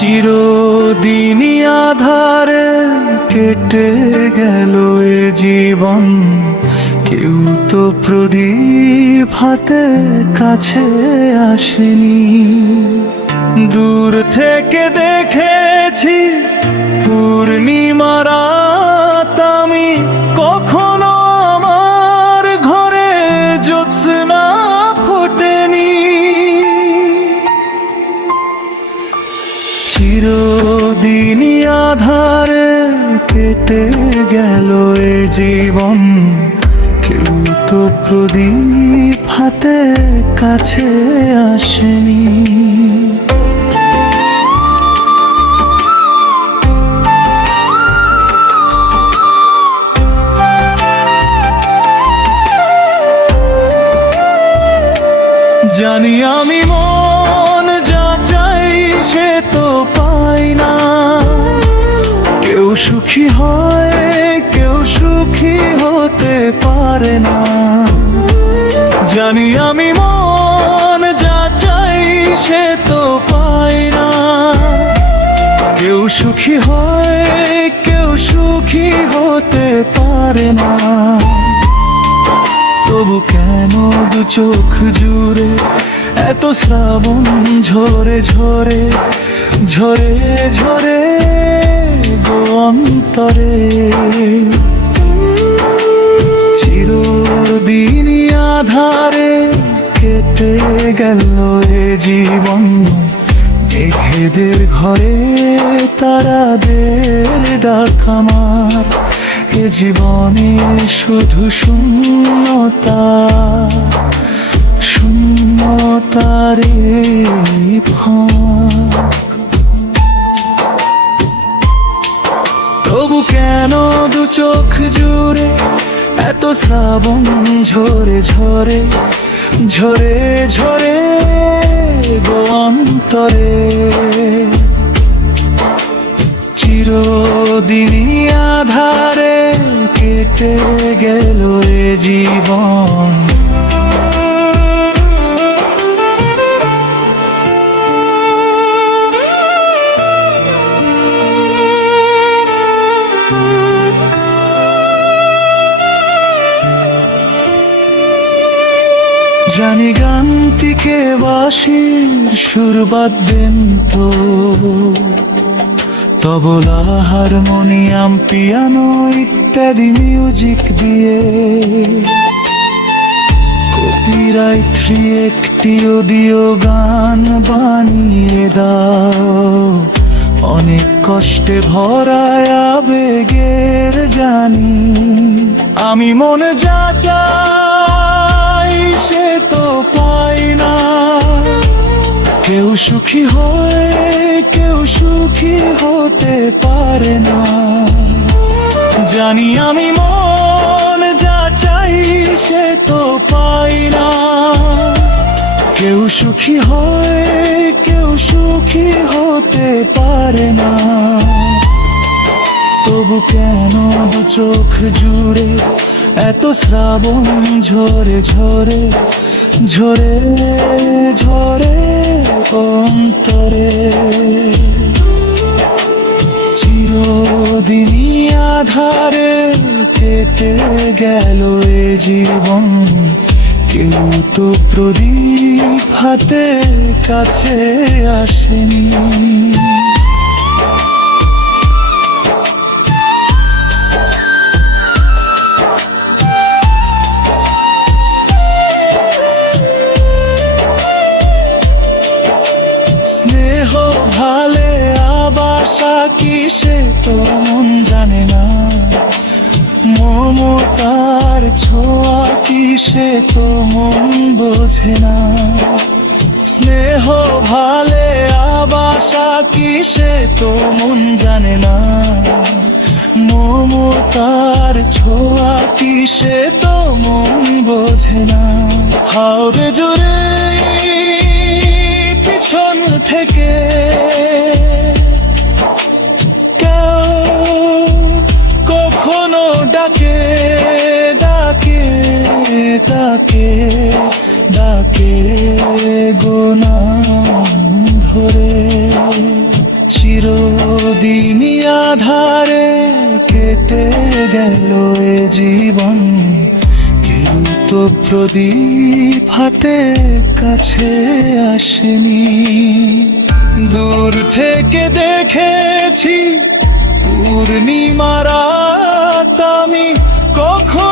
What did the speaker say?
চিরদিনই আধারে কেটে গেল এ জীবন, কেউ তো প্রদীপ হাতে কাছে আসেনি। দূর থেকে দেখেছি পূর্ণিমা রাত, আমি কখনো আমার ঘরে জ্যোৎস্না ফোটেনি। চিরদিনই আধারে কেটে গেল এ জীবন, কেউ তো প্রদীপ হাতে কাছে আসেনি। জানি আমি মন যা চাই সে তো পাই না, কেউ সুখী হয় কেউ সুখী হতে পারে না। জানি আমি মন যা চাই সে তো পাই না, কেউ সুখী হয় কেউ সুখী হতে পারে না। তবু কেন দু চোখ জুড়ে এত শ্রাবণ ঝরে ঝরে ঝরে ঝরে গো অন্তরে। চিরদিনই আধারে কেটে গেল এ জীবন, মেঘেদের ঘরে তারাদের ডাক আমার। এ জীবনে শুধু শূন্যতা, শূন্যতারে ফাঁক। তবু কেন দু চোখ জুড়ে এত শ্রাবণ ঝরে ঝরে ঝরে ঝরে গো অন্তরে। চিরদিনই আধারে কেটে গেল এ জীবন। জানি গানটিকে বাঁশির সুর বাঁধবেন তো, তবলা হারমোনিয়াম পিয়ানো ইত্যাদি মিউজিক দিয়ে। কপিরাইট ফ্রি একটি অডিও গান বানিয়ে দাও, অনেক কষ্টে ভরায় আবেগের জানি। আমি মনে যা চাই সে তো পাই না, কেউ সুখী হয় কেউ সুখী হতে পারে না। জানি আমি মন যা চাই সে তো পাই না, কেউ সুখী হয় কেউ সুখী হতে পারে না। তবু কেন দু চোখ জুড়ে এত শ্রাবণ ঝরে ঝরে ঝরে ঝরে অন্তরে। চিরদিনই আধারে কেটে গেল এ জীবন, কেউ তো প্রদীপ হাতে কাছে আসেনি। স্নেহ ভালে আবাসা কি সে তো মন জানে না, মমতার ছোঁয়া কি সে তো মন বোঝে না। স্নেহ ভালে আবাসা কি সে তো মন জানে না, মমতার ছোঁয়া কি সে তো মন বোঝে না। হাওড়ে জোরে পিছন থেকে কেউ কখনো ডাকে ডাকে ডাকে ডাকে গো নাম ধরে। রঙিনী আধারে কেটে গেল এ জীবন, কেউ তো প্রদীপ হাতে কাছে আসেনি। দূর থেকে দেখেছি পূর্ণিমা রাত, আমি কখন